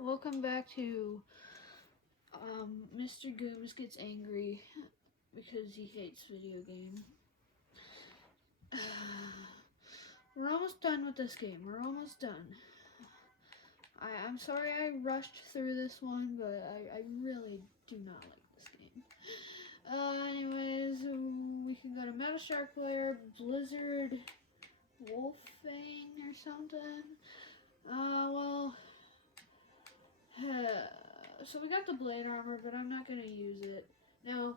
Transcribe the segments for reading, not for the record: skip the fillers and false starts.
welcome back to Mr. Gooms Gets Angry because he hates video games. We're almost done with this game. We're almost done. I'm sorry I rushed through this one, but I really do not like this game. Anyways, we can go to Metal Shark Player, Blizzard, Wolfang or something. So we got the blade armor, but I'm not going to use it. Now,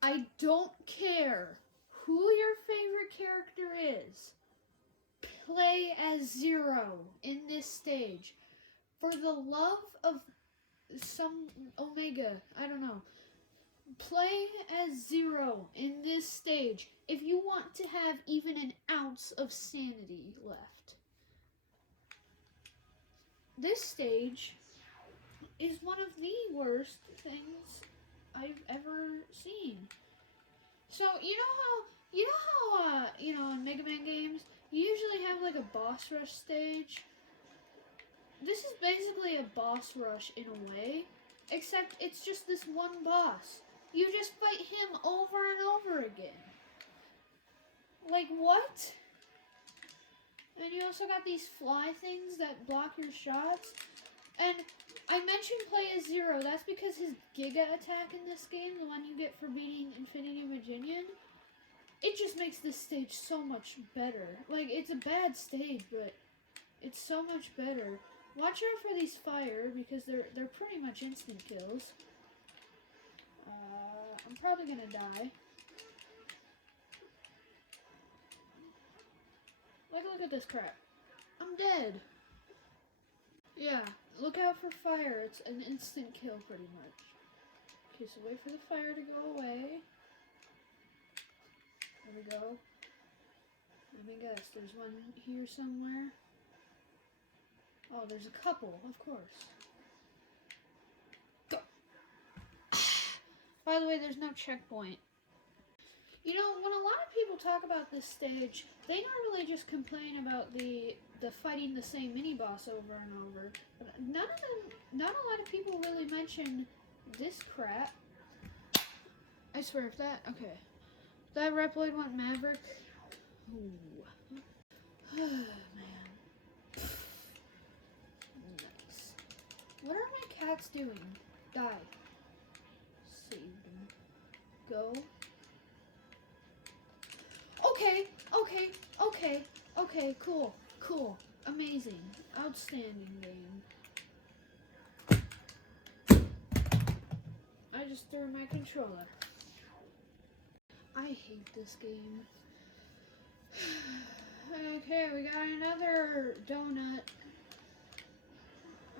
I don't care who your favorite character is. Play as Zero in this stage. For the love of some Omega, I don't know. Play as Zero in this stage if you want to have even an ounce of sanity left. This stage is one of the worst things I've ever seen. So you know how in Megaman games you usually have like a boss rush stage. This is basically a boss rush in a way, except it's just this one boss. You just fight him over and over again. Like what? And you also got these fly things that block your shots. And I mentioned play as Zero. That's because his Giga attack in this game, the one you get for beating Infinity Maginian, it just makes this stage so much better. Like, it's a bad stage, but it's so much better. Watch out for these fire, because they're pretty much instant kills. I'm probably gonna die. Look at this crap. I'm dead. Yeah, look out for fire. It's an instant kill pretty much. Okay, so wait for the fire to go away. There we go. Let me guess, there's one here somewhere. Oh, there's a couple, of course. Go! By the way, there's no checkpoint. You know, when a lot of people talk about this stage, they normally just complain about the fighting the same mini-boss over and over. But not a lot of people really mention this crap. I swear, if that Red Blade went Maverick. Ooh. Man. Nice. What are my cats doing? Die. Save them. Go. Okay, cool, amazing, outstanding game. I just threw my controller. I hate this game. Okay, we got another donut.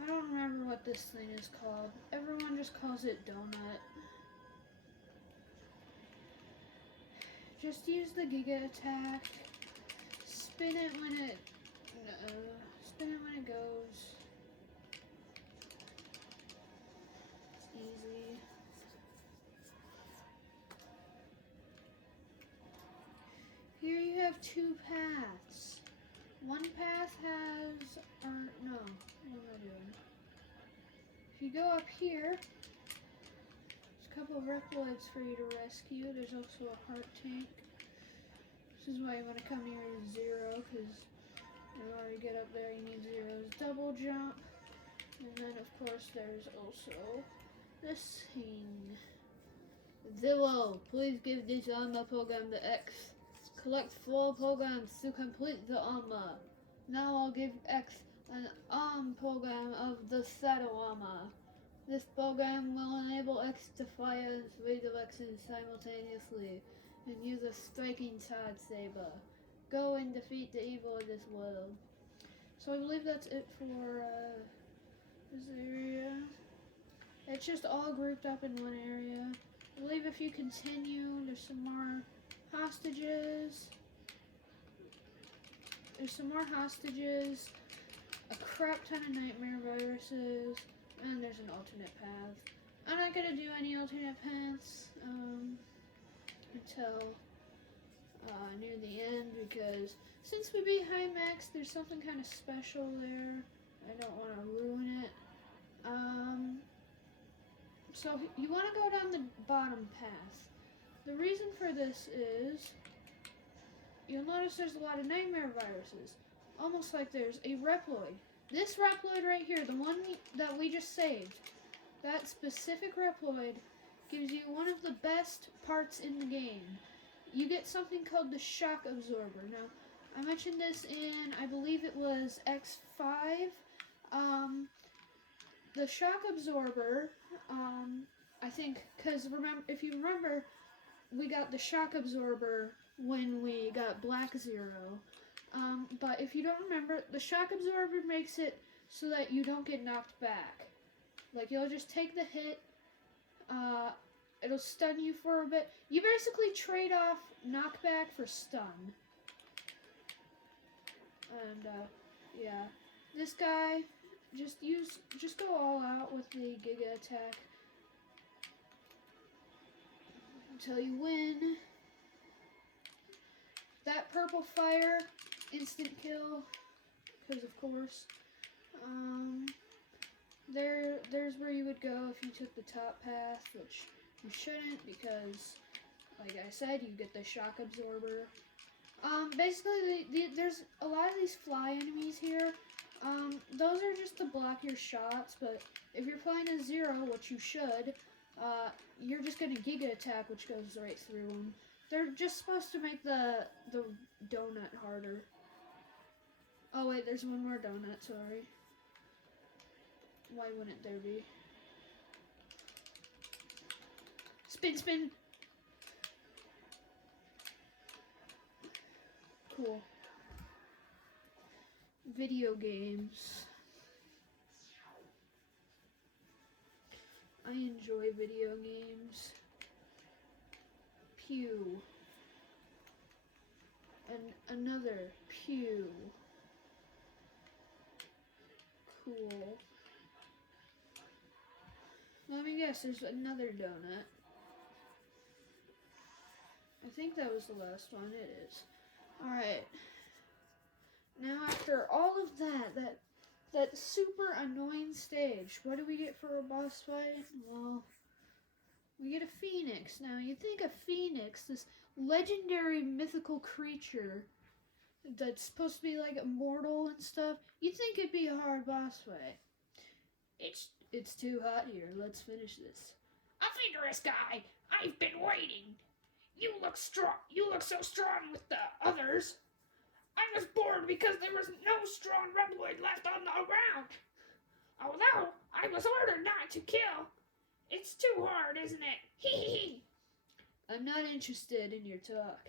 I don't remember what this thing is called. Everyone just calls it donut. Just use the Giga attack. Spin it when it goes. It's easy. Here you have two paths. One path has, what am I doing? If you go up here, there's a couple of Reploids for you to rescue. There's also a heart tank. This is why you want to come here as Zero, because in order to get up there you need Zero's double jump. And then of course there's also this thing. Zero, please give this armor program to X. Collect 4 programs to complete the armor. Now I'll give X an arm program of the Shadow Armor. This program will enable X to fire in 3 directions simultaneously and use a striking side saber. Go and defeat the evil of this world. So I believe that's it for this area. It's just all grouped up in one area. I believe if you continue, there's some more hostages. A crap ton of nightmare viruses, and there's an alternate path. I'm not gonna do any alternate paths until near the end, because since we beat high max, there's something kind of special there. I don't want to ruin it. So you want to go down the bottom path. The reason for this is you'll notice there's a lot of nightmare viruses. Almost like there's a Reploid. This Reploid right here, the one that we just saved, that specific Reploid gives you one of the best parts in the game. You get something called the shock absorber. Now, I mentioned this in, I believe it was X5. The shock absorber, I think, because if you remember, we got the shock absorber when we got Black Zero. But if you don't remember, the shock absorber makes it so that you don't get knocked back. Like, you'll just take the hit, it'll stun you for a bit. You basically trade off knockback for stun. And, yeah. This guy, just go all out with the Giga attack until you win. That purple fire, instant kill, because of course. There's where you would go if you took the top path, which you shouldn't because, like I said, you get the shock absorber. Basically, there's a lot of these fly enemies here. Those are just to block your shots, but if you're playing a Zero, which you should, you're just gonna Giga attack, which goes right through them. They're just supposed to make the donut harder. Oh wait, there's one more donut, sorry. Why wouldn't there be? Spin, spin! Cool. Video games. I enjoy video games. Pew. And another pew. Cool. Let me guess, there's another donut. I think that was the last one. It is. Alright. Now after all of that super annoying stage, what do we get for a boss fight? Well, we get a phoenix. Now you think a phoenix, this legendary mythical creature that's supposed to be like immortal and stuff, you'd think it'd be a hard boss fight. It's too hot here. Let's finish this. A vigorous guy. I've been waiting. You look strong. You look so strong with the others. I was bored because there was no strong Reploid left on the ground. Although I was ordered not to kill. It's too hard, isn't it? Hee hee hee. I'm not interested in your talk.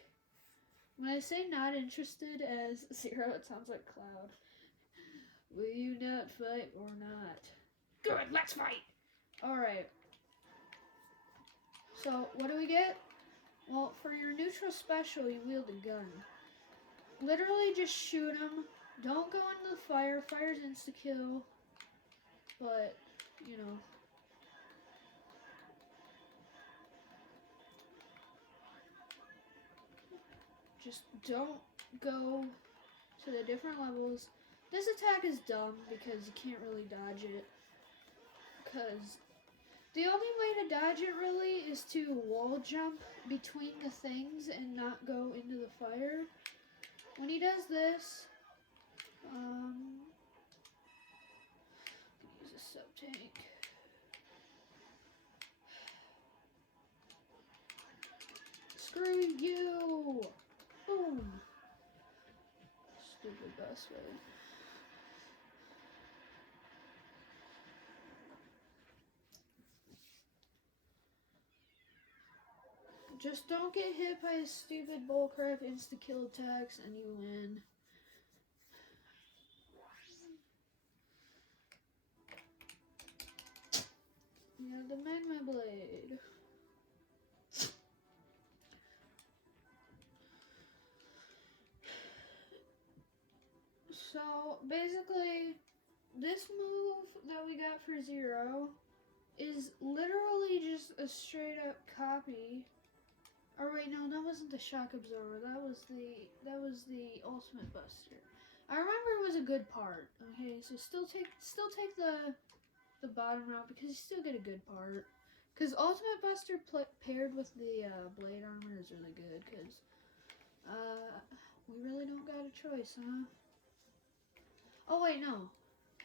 When I say not interested as Zero, it sounds like Cloud. Will you not fight or not? Good, let's fight. Alright. So, what do we get? Well, for your neutral special, you wield a gun. Literally just shoot him. Don't go into the fire. Fire's insta-kill. But, you know. Just don't go to the different levels. This attack is dumb because you can't really dodge it. Because the only way to dodge it really is to wall jump between the things and not go into the fire. When he does this, I'm gonna use a sub-tank. Screw you! Boom! Stupid bus way. Just don't get hit by his stupid bullcrap insta-kill attacks and you win. You have the magma blade. So basically, this move that we got for Zero is literally just a straight up copy. Oh wait, no, that wasn't the shock absorber. That was the ultimate buster. I remember it was a good part. Okay, so still take the bottom route because you still get a good part. Because Ultimate Buster paired with the blade armor is really good, because we really don't got a choice, huh? Oh wait, no.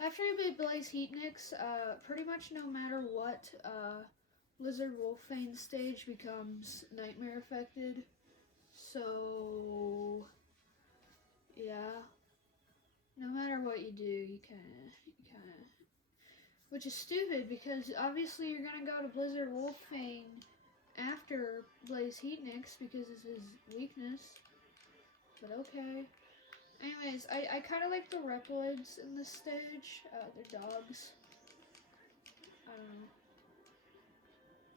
After you beat Blaze Heatnix, pretty much no matter what, Blizzard Wolfbane stage becomes nightmare affected. So, yeah. No matter what you do, you kinda, which is stupid because obviously you're gonna go to Blizzard Wolfbane after Blaze Heatnix because it's his weakness. But okay. Anyways, I kind of like the Reploids in this stage. They're dogs. I don't know.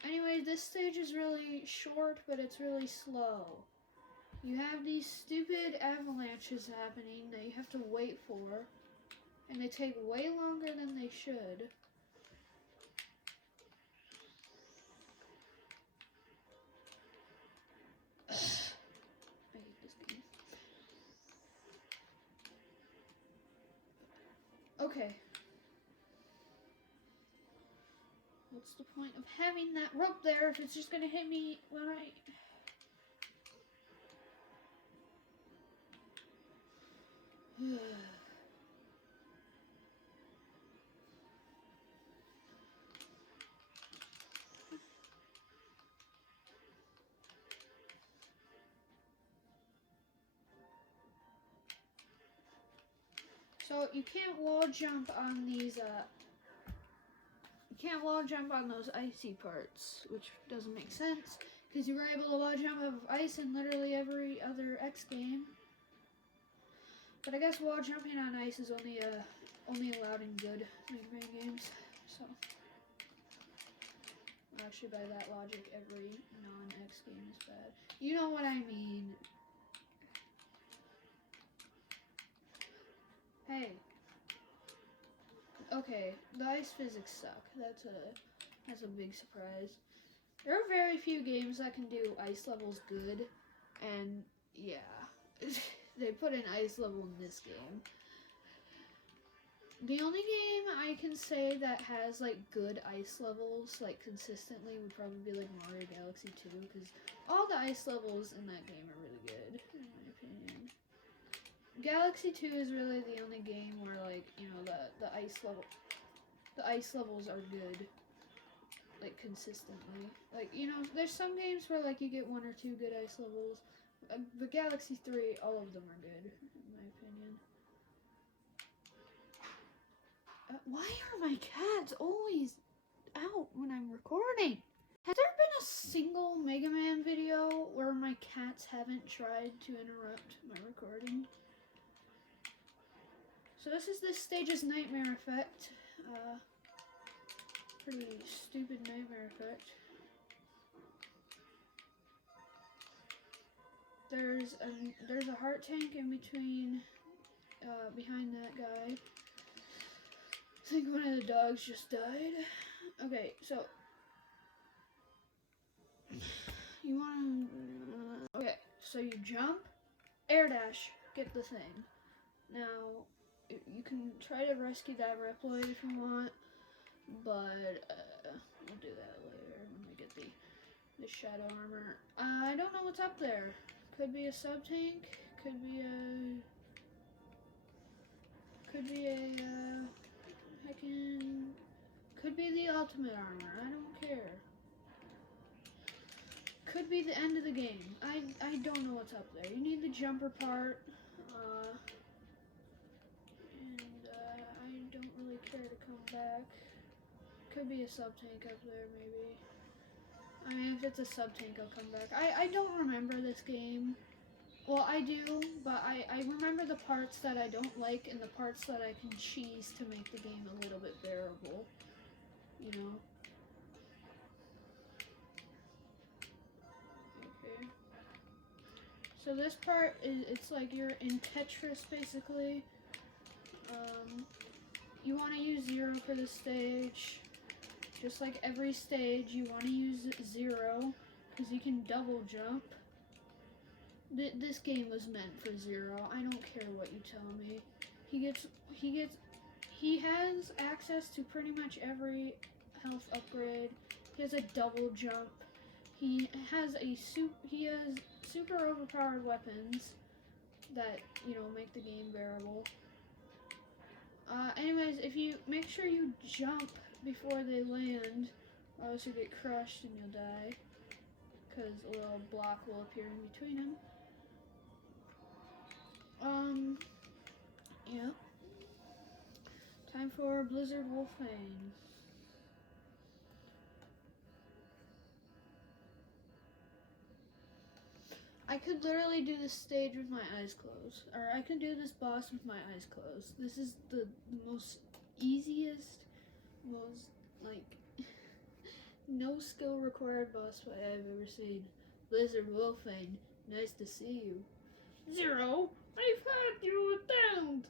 Anyway, this stage is really short, but it's really slow. You have these stupid avalanches happening that you have to wait for, and they take way longer than they should. I hate this game. Okay. What's the point of having that rope there if it's just gonna hit me when I... So you can't wall jump on these, you can't wall jump on those icy parts, which doesn't make sense, because you were able to wall jump off ice in literally every other X game. But I guess wall jumping on ice is only allowed in good Mega Man games, so. Actually, by that logic, every non-X game is bad. You know what I mean. Hey. Okay, the ice physics suck. That's a big surprise. There are very few games that can do ice levels good, and yeah, they put an ice level in this game. The only game I can say that has like good ice levels like consistently would probably be like Mario Galaxy 2, because all the ice levels in that game are really good, in my opinion. Galaxy 2 is really the only game where, like, you know, the ice levels are good, like, consistently. Like, you know, there's some games where, like, you get one or two good ice levels, but Galaxy 3, all of them are good, in my opinion. Why are my cats always out when I'm recording? Has there been a single Mega Man video where my cats haven't tried to interrupt my recording? So this stage's nightmare effect. Pretty stupid nightmare effect. There's a heart tank in between, behind that guy. I think one of the dogs just died. Okay, so you want to? Okay, so you jump, air dash, get the thing. Now, you can try to rescue that Reploid if you want, but we'll do that later when we get the shadow armor. I don't know what's up there. Could be a sub tank. Could be a could be the ultimate armor. I don't care. Could be the end of the game. I don't know what's up there. You need the jumper part. I don't really care to come back. Could be a sub-tank up there, maybe. I mean, if it's a sub-tank, I'll come back. I don't remember this game. Well, I do, but I remember the parts that I don't like and the parts that I can cheese to make the game a little bit bearable. You know? Okay. So this part, it's like you're in Tetris, basically. You want to use 0 for this stage. Just like every stage, you want to use 0, because you can double jump. This game was meant for 0. I don't care what you tell me. He has access to pretty much every health upgrade, He has a double jump. He has super overpowered weapons that, you know, make the game bearable. Anyways, if you make sure you jump before they land, or else you'll get crushed and you'll die, because a little block will appear in between them. Yeah. Time for Blizzard Wolfang. I could literally do this stage with my eyes closed. Or I could do this boss with my eyes closed. This is the most easiest, most, like, no skill required boss fight I've ever seen. Blizzard Wolfang, nice to see you. Zero, I've had you downed.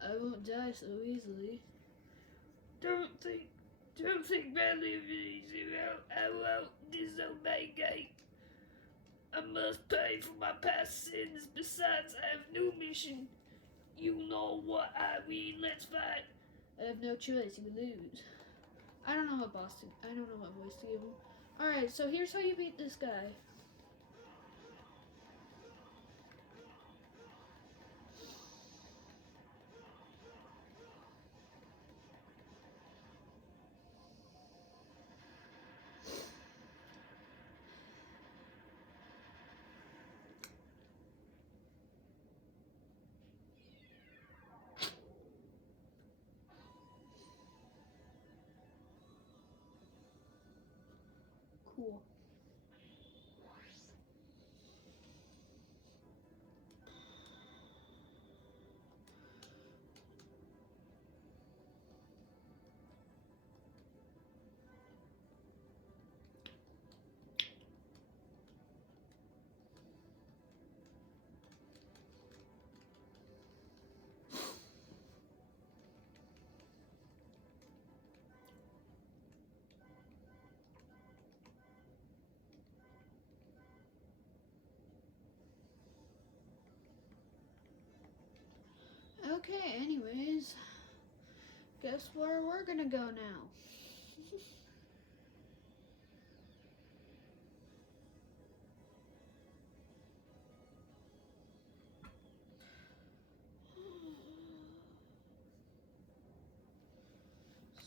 I won't die so easily. Don't think badly of me, Zero. I won't disobey. I must pay for my past sins. Besides, I have new mission. You know what I mean. Let's fight. I have no choice. You lose. I don't know what voice to give him. Alright, so here's how you beat this guy. Cool. Okay, anyways, guess where we're gonna go now?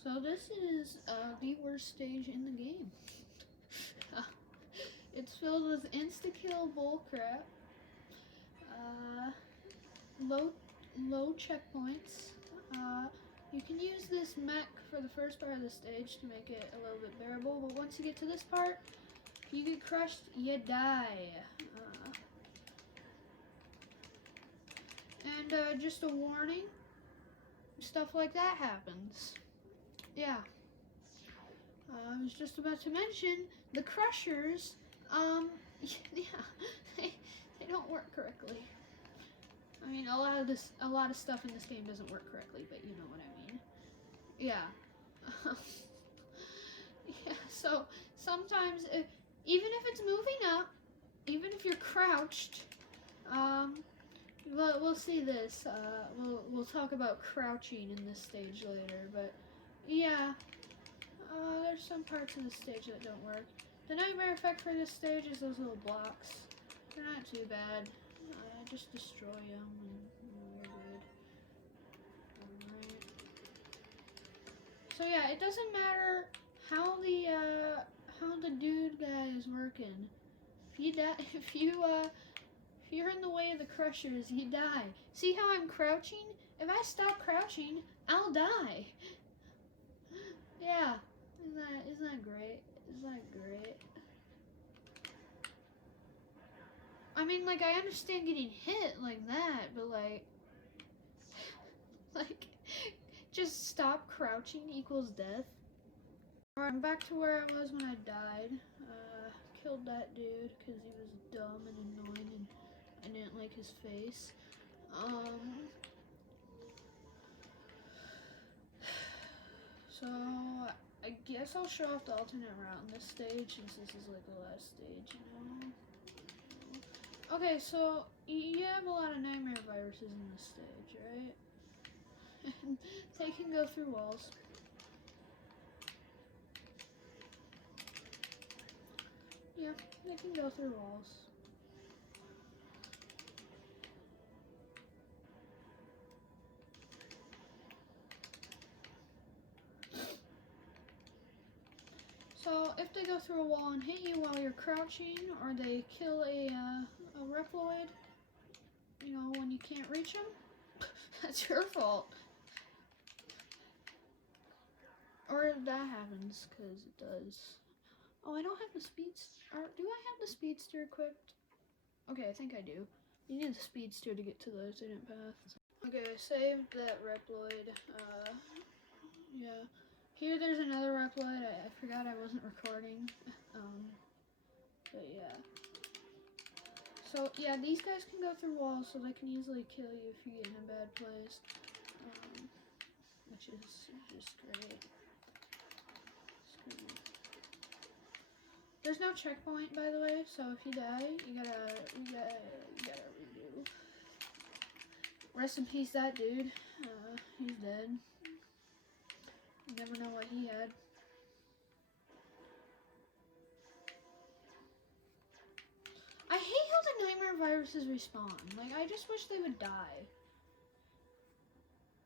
So this is the worst stage in the game. It's filled with insta-kill bullcrap, low checkpoints. You can use this mech for the first part of the stage to make it a little bit bearable, but once you get to this part, if you get crushed, you die. And just a warning, stuff like that happens. Yeah. I was just about to mention the crushers. Yeah, they don't work correctly. I mean, a lot of stuff in this game doesn't work correctly, but you know what I mean. Yeah. Yeah. So sometimes, even if it's moving up, even if you're crouched, we'll see this. We'll talk about crouching in this stage later, but yeah. There's some parts of the stage that don't work. The nightmare effect for this stage is those little blocks. They're not too bad. Just destroy them and we're good. Alright. So yeah, it doesn't matter how the dude guy is working. If you're in the way of the crushers, you die. See how I'm crouching? If I stop crouching, I'll die. Yeah. Isn't that great? Isn't that great? I mean, like, I understand getting hit like that, but like, just stop crouching equals death. Alright, I'm back to where I was when I died. Killed that dude because he was dumb and annoying and I didn't like his face. So I guess I'll show off the alternate route in this stage since this is like the last stage, you know? Okay, so you have a lot of nightmare viruses in this stage, right? They can go through walls. Yeah, they can go through walls. So if they go through a wall and hit you while you're crouching, or they kill a Reploid, you know, when you can't reach them, that's your fault. Or if that happens, because it does. Oh, I don't have the speedster. Do I have the speedster equipped? Okay, I think I do. You need the speedster to get to the alternate path. Okay, I saved that Reploid. Yeah. Here there's another Reploid. I forgot I wasn't recording. But yeah. So yeah, these guys can go through walls, so they can easily kill you if you get in a bad place. Which is just great. There's no checkpoint, by the way, so if you die, you gotta redo. Rest in peace, that dude. He's dead. You never know what he had. I hate how the nightmare viruses respawn. Like, I just wish they would die.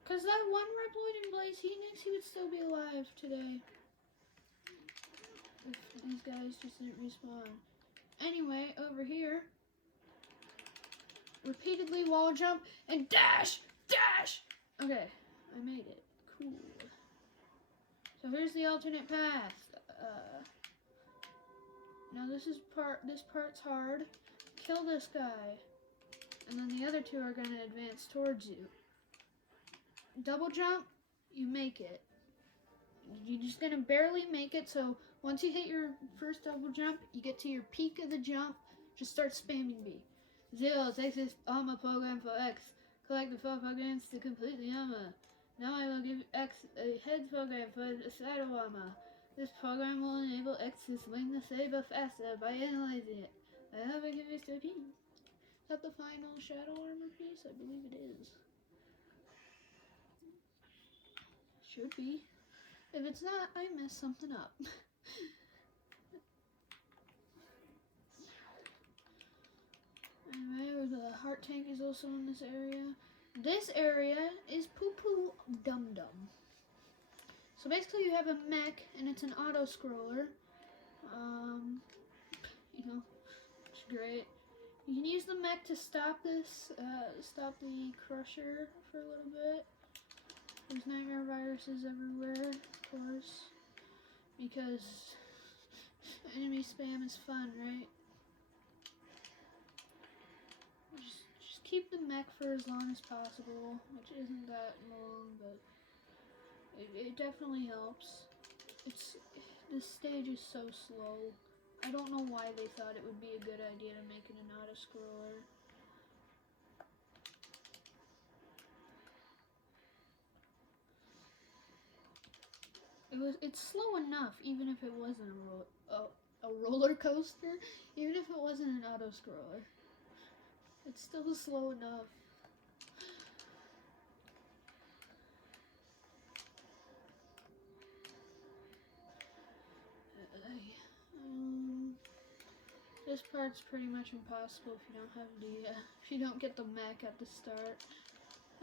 Cause that one Reploid in Blaze Phoenix, he would still be alive today. If these guys just didn't respawn. Anyway, over here. Repeatedly wall jump and dash! Dash! Okay, I made it. Cool. So here's the alternate path. Now this part's hard. Kill this guy. And then the other two are gonna advance towards you. Double jump, you make it. You're just gonna barely make it, so once you hit your first double jump, you get to your peak of the jump, just start spamming B. 0 takes this armor program for X. Collect the 4 programs to complete the armor. Now I will give X a head program for the saddle armor. This program will enable X to swing the saber faster by analyzing it. I have a Mr. P. Is that the final shadow armor piece? I believe it is. Should be. If it's not, I messed something up. Anyway, the heart tank is also in this area. This area is Poo Poo Dum Dum. So basically you have a mech and it's an auto scroller. You know, it's great. You can use the mech to stop this, stop the crusher for a little bit. There's nightmare viruses everywhere, of course, because enemy spam is fun, right? Just keep the mech for as long as possible, which isn't that long, but it definitely helps. This stage is so slow. I don't know why they thought it would be a good idea to make it an auto-scroller. It's slow enough, even if it wasn't a roller coaster, even if it wasn't an auto scroller. It's still slow enough. This part's pretty much impossible if you don't have if you don't get the mech at the start.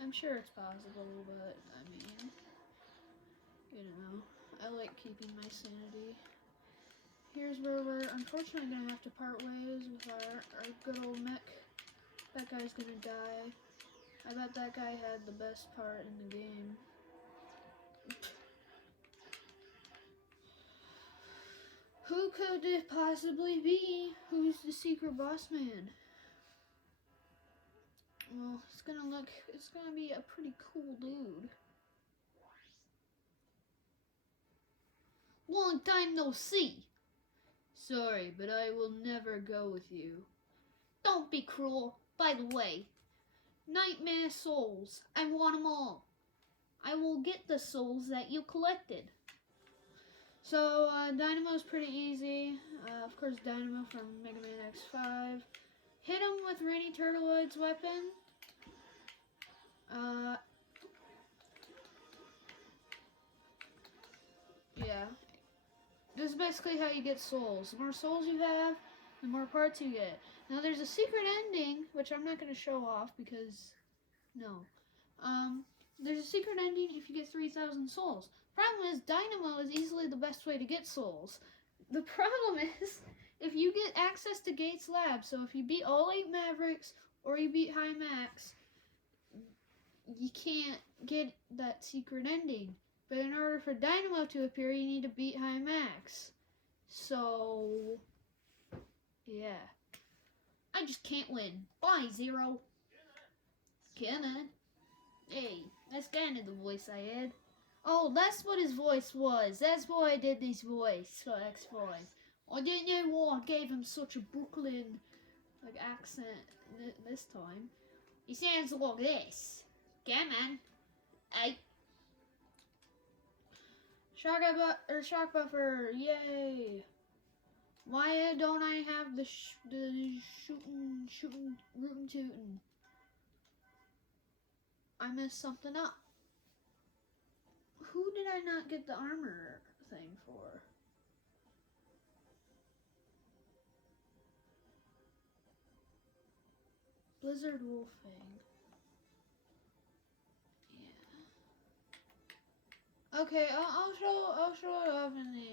I'm sure it's possible, but I mean, you know, I like keeping my sanity. Here's where we're unfortunately gonna have to part ways with our good old mech. That guy's gonna die. I bet that guy had the best part in the game. Who could it possibly be? Who's the secret boss man? Well, it's gonna be a pretty cool dude. Long time no see. Sorry, but I will never go with you. Don't be cruel. By the way, nightmare souls. I want them all. I will get the souls that you collected. So, Dynamo's pretty easy. Of course, Dynamo from Megaman X6. Hit him with Rainy Turtleoid's weapon. Yeah. This is basically how you get souls. The more souls you have, the more parts you get. Now there's a secret ending, which I'm not going to show off because, no. There's a secret ending if you get 3,000 souls. Problem is, Dynamo is easily the best way to get souls. The problem is, if you get access to Gates Lab, so if you beat all 8 Mavericks or you beat High Max, you can't get that secret ending. But in order for Dynamo to appear, you need to beat High Max. So, yeah. I just can't win. Bye, Zero. Can I? Hey, that's kind of the voice I had. Oh, that's what his voice was. That's why I did this voice for X5. I didn't know why I gave him such a Brooklyn accent this time. He sounds like this. Come on. Hey. Shock buffer, yay! Why don't I have the shooting, rootin' tootin'? I messed something up. Who did I not get the armor thing for? Blizzard Wolfing. Yeah. Okay, I'll show it off in the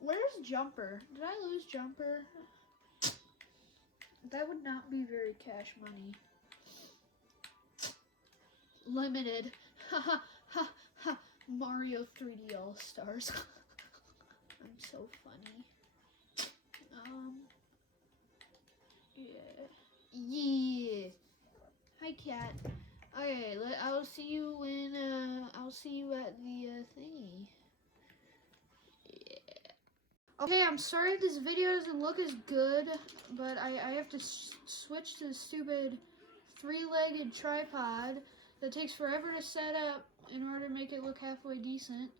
Where's Jumper? Did I lose Jumper? That would not be very cash money. Limited. Ha ha ha ha. Mario 3D All Stars. I'm so funny. Yeah. Hi, cat. Okay, I'll see you when I'll see you at the thingy. Yeah. Okay, I'm sorry this video doesn't look as good, but I have to switch to the stupid 3-legged tripod that takes forever to set up in order to make it look halfway decent.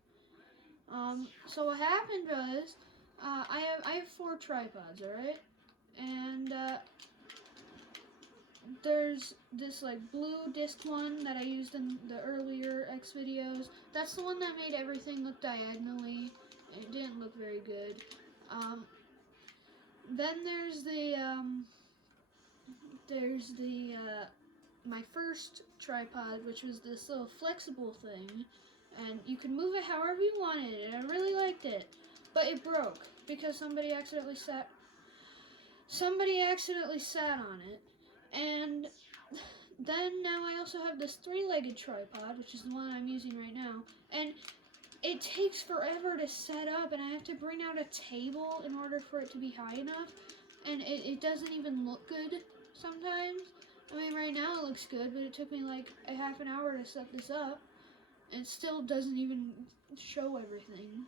So what happened was, I have 4 tripods, alright? And, there's this, blue disc one that I used in the earlier X videos. That's the one that made everything look diagonally. It didn't look very good. Then there's my first tripod, which was this little flexible thing. And you could move it however you wanted, and I really liked it. But it broke because somebody accidentally sat on it. And then now I also have this 3-legged tripod, which is the one I'm using right now. And it takes forever to set up, and I have to bring out a table in order for it to be high enough. And it doesn't even look good sometimes. I mean, right now it looks good, but it took me like a half an hour to set this up. And it still doesn't even show everything.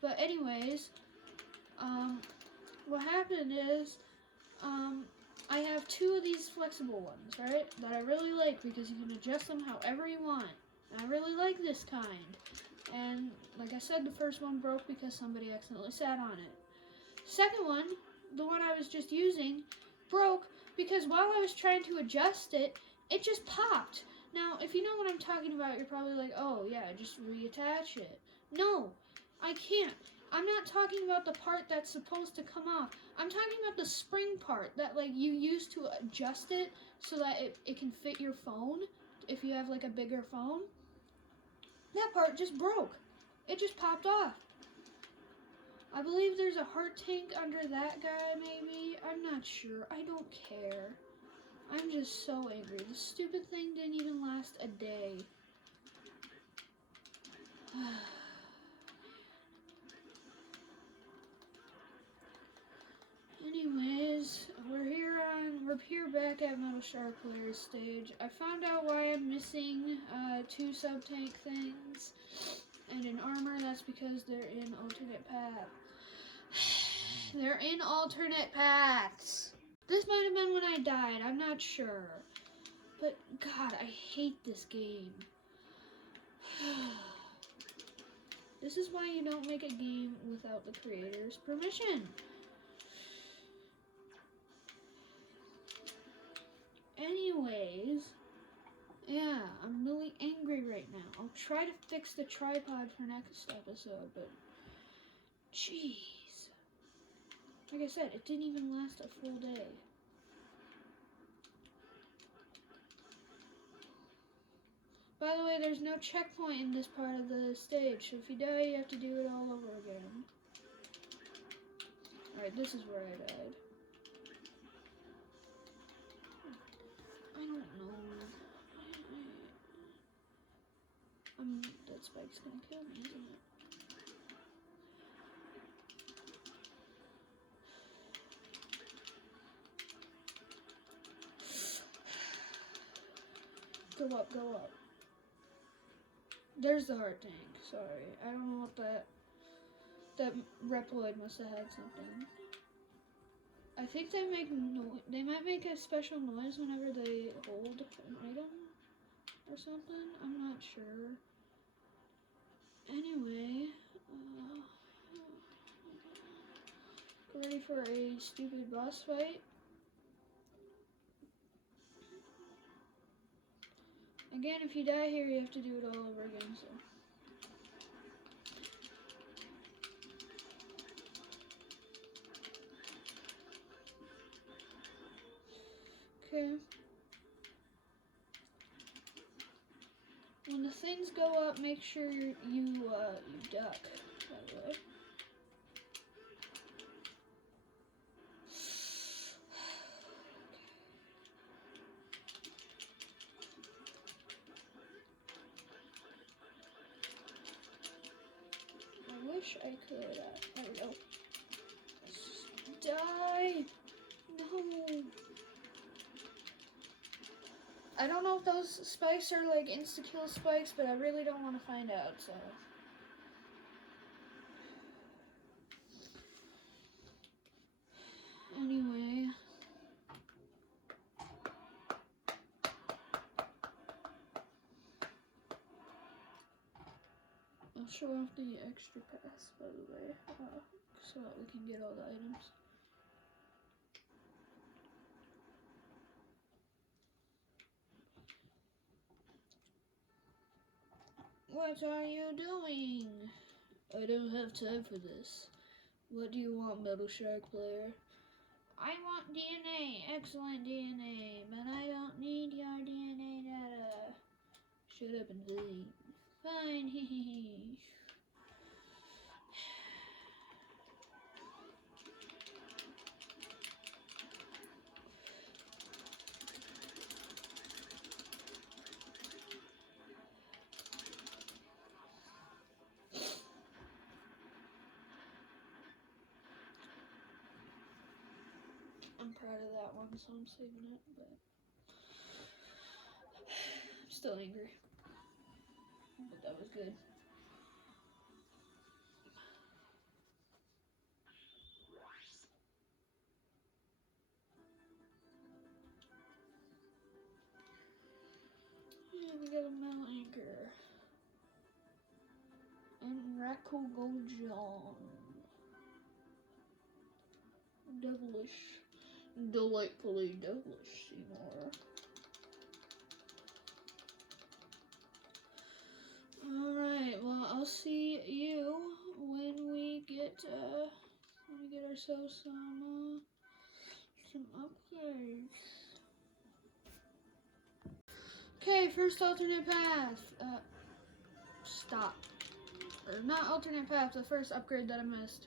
But anyways, what happened is, I have 2 of these flexible ones, right, that I really like because you can adjust them however you want. And I really like this kind. And like I said, the first one broke because somebody accidentally sat on it. Second one, the one I was just using, broke because while I was trying to adjust it, it just popped. Now, if you know what I'm talking about, you're probably like, oh yeah, just reattach it. No, I can't. I'm not talking about the part that's supposed to come off. I'm talking about the spring part that you use to adjust it so that it can fit your phone if you have a bigger phone. That part just broke. It just popped off. I believe there's a heart tank under that guy, maybe. I'm not sure. I don't care. I'm just so angry. This stupid thing didn't even last a day. Anyways, we're here back at Metal Shark Player's stage. I found out why I'm missing 2 sub-tank things and an armor. That's because they're in alternate paths. They're in alternate paths. This might have been when I died, I'm not sure. But God, I hate this game. This is why you don't make a game without the creator's permission. Anyways, yeah, I'm really angry right now. try to fix the tripod for next episode, but jeez. Like I said, it didn't even last a full day. By the way, there's no checkpoint in this part of the stage, so if you die, you have to do it all over again. Alright, this is where I died. I don't know. That spike's gonna kill me, isn't it? Go up, go up. There's the heart tank. Sorry, I don't know what that Reploid must have had something. I think they make they might make a special noise whenever they hold an item or something. I'm not sure. Anyway, get ready for a stupid boss fight. Again, if you die here, you have to do it all over again, so. Okay. When the things go up, make sure you duck, by the way. I wish I could, there we go. Die! No! I don't know if those spikes are like insta-kill spikes, but I really don't want to find out, so. Anyway. I'll show off the extra pass, by the way, so that we can get all the items. What are you doing? I don't have time for this. What do you want, Metal Shark player? I want DNA, excellent DNA, but I don't need your DNA data. Shut up and leave. Fine, hehehe. I'm proud of that one, so I'm saving it, but I'm still angry. But that was good. Yeah, we got a metal anchor. And Rackle Gold John. Devilish. Delightfully devilish, Seymour. Alright, well, I'll see you when we get ourselves some upgrades. Okay, first alternate path. Stop. Or not alternate path, the first upgrade that I missed.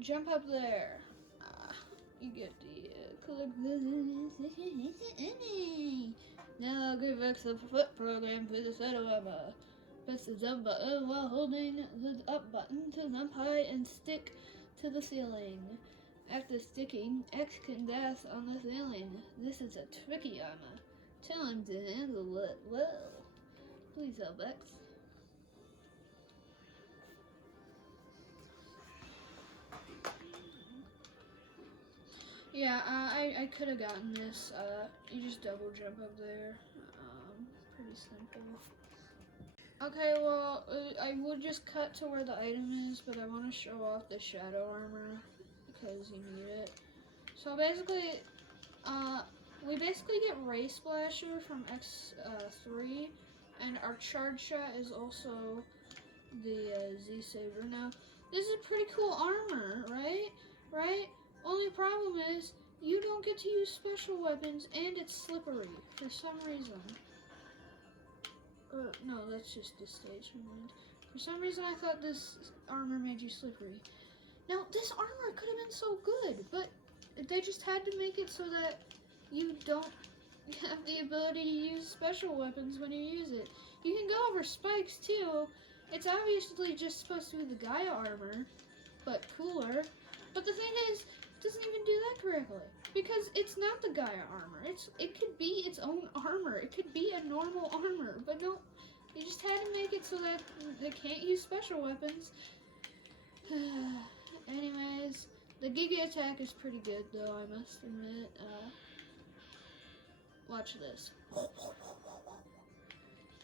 Jump up there. You get the collect Now I'll give X a foot program for the set of press the jump button while holding the up button to jump high and stick to the ceiling. After sticking, X can dance on the ceiling. This is a tricky armor. Tell him to handle it well. Please help X. Yeah, I could have gotten this. You just double jump up there. Pretty simple. Okay, well, I would just cut to where the item is, but I want to show off the shadow armor because you need it. So basically, we basically get Ray Splasher from X3, And our charge shot is also the Z-Saber. Now, this is pretty cool armor, right? Right? Only problem is, you don't get to use special weapons, and it's slippery for some reason. Or, no, that's just this stage. Never mind. For some reason, I thought this armor made you slippery. Now, this armor could have been so good, but they just had to make it so that you don't have the ability to use special weapons when you use it. You can go over spikes, too. It's obviously just supposed to be the Gaia armor, but cooler. But the thing is, it doesn't even do that correctly, because it's not the Gaia armor. It could be its own armor. It could be a normal armor, but no, they just had to make it so that they can't use special weapons. Anyways, the Giga attack is pretty good, though, I must admit. Watch this.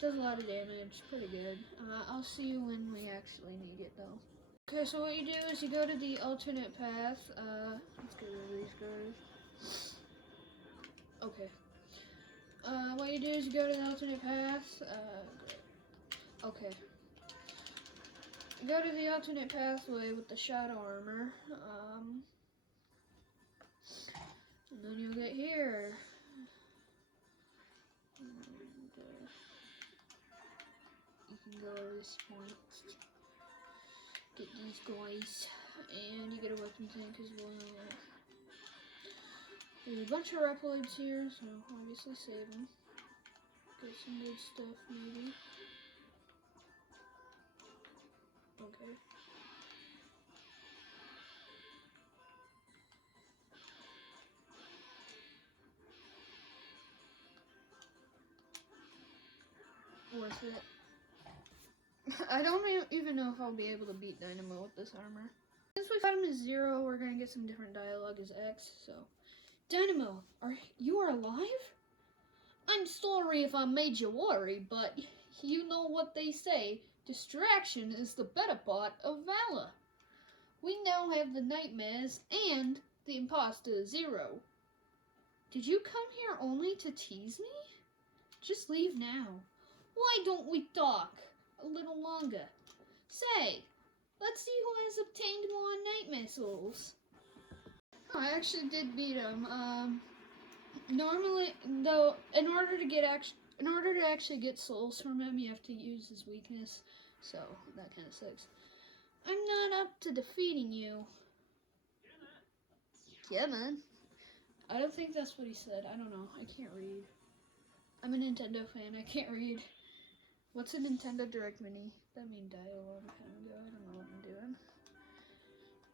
Does a lot of damage, pretty good. I'll see you when we actually need it, though. Okay, so what you do is you go to the alternate path. Let's get rid of these guys. Okay. What you do is you go to the alternate path. Okay. You go to the alternate pathway with the shadow armor. And then you'll get here. And, you can go to this point. Get these guys, and you get a weapon tank as well. There's a bunch of Reploids here, so obviously save them. Get some good stuff, maybe. Okay. Worth it. I don't even know if I'll be able to beat Dynamo with this armor. Since we fought him as 0, we're gonna get some different dialogue as X, so. Dynamo, you are alive? I'm sorry if I made you worry, but you know what they say, distraction is the better part of valor. We now have the nightmares and the imposter 0. Did you come here only to tease me? Just leave now. Why don't we talk a little longer? Say, let's see who has obtained more nightmare souls. Oh, I actually did beat him. Normally, though, in order to actually get souls from him, you have to use his weakness. So that kind of sucks. I'm not up to defeating you. Yeah, man. I don't think that's what he said. I don't know. I can't read. I'm a Nintendo fan. I can't read. What's a Nintendo Direct Mini? That mean die a long time ago. I don't know what I'm doing.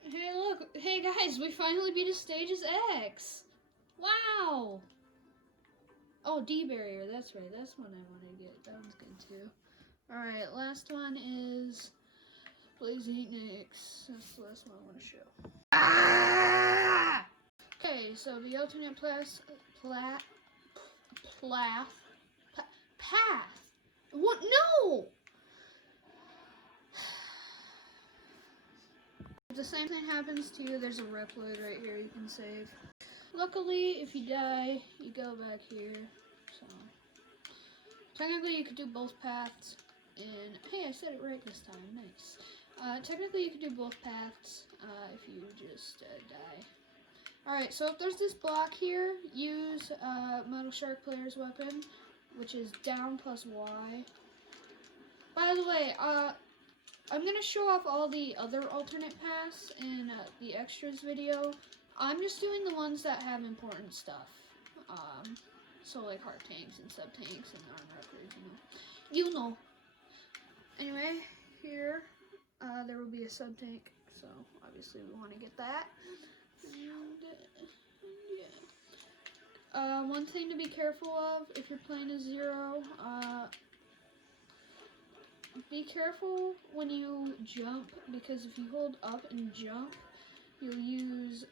Hey, look. Hey, guys. We finally beat a stage as X. Wow. Oh, D-Barrier. That's right. That's one I want to get. That one's good, too. Alright, last one is Blazing Nix. That's the last one I want to show. Ah! Okay, so the alternate path. What? No! If the same thing happens to you, there's a Reploid right here you can save. Luckily, if you die, you go back here. So technically, you could do both paths. And hey, I said it right this time. Nice. Technically, you could do both paths if you just die. Alright, so if there's this block here, use Metal Shark Player's weapon, which is down plus Y. By the way, I'm going to show off all the other alternate paths in the extras video. I'm just doing the ones that have important stuff. So like heart tanks and sub tanks and arm records, you know. Anyway, here there will be a sub tank, so obviously we want to get that. And yeah. One thing to be careful of if you're playing as 0, be careful when you jump, because if you hold up and jump, you'll use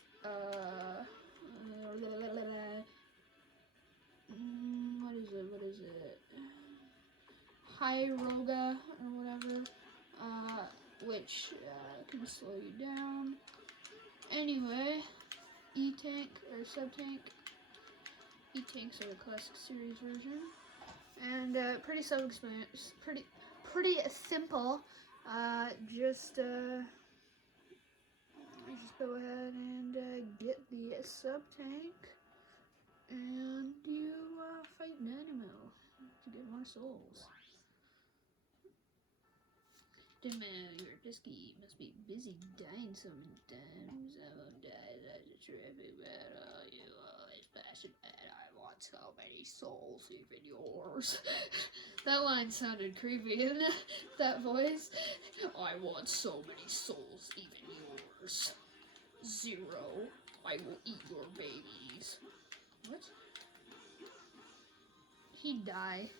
what is it? Hyroga or whatever, which can slow you down. Anyway, E-Tank or Sub-Tank. E-Tanks are the classic series version. And pretty self-explanatory. Pretty simple. Just go ahead and get the sub tank, and you fight an animal to get more souls. Demo, your pisky must be busy dying so many times. I won't die as a traffic battle. You always pass it bad. I want so many souls, even yours. That line sounded creepy, isn't it? That voice. I want so many souls, even yours. 0. I will eat your babies. What? He'd die.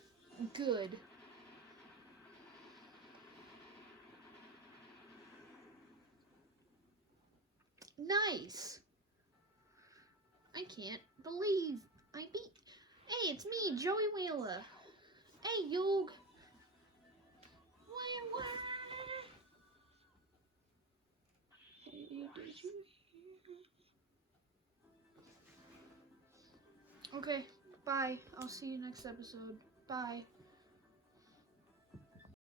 Good. Nice. I can't believe I beat. Hey, it's me, Joey Wheeler. Hey, Yog. Where? Hey, did you hear? Okay, bye. I'll see you next episode. Bye.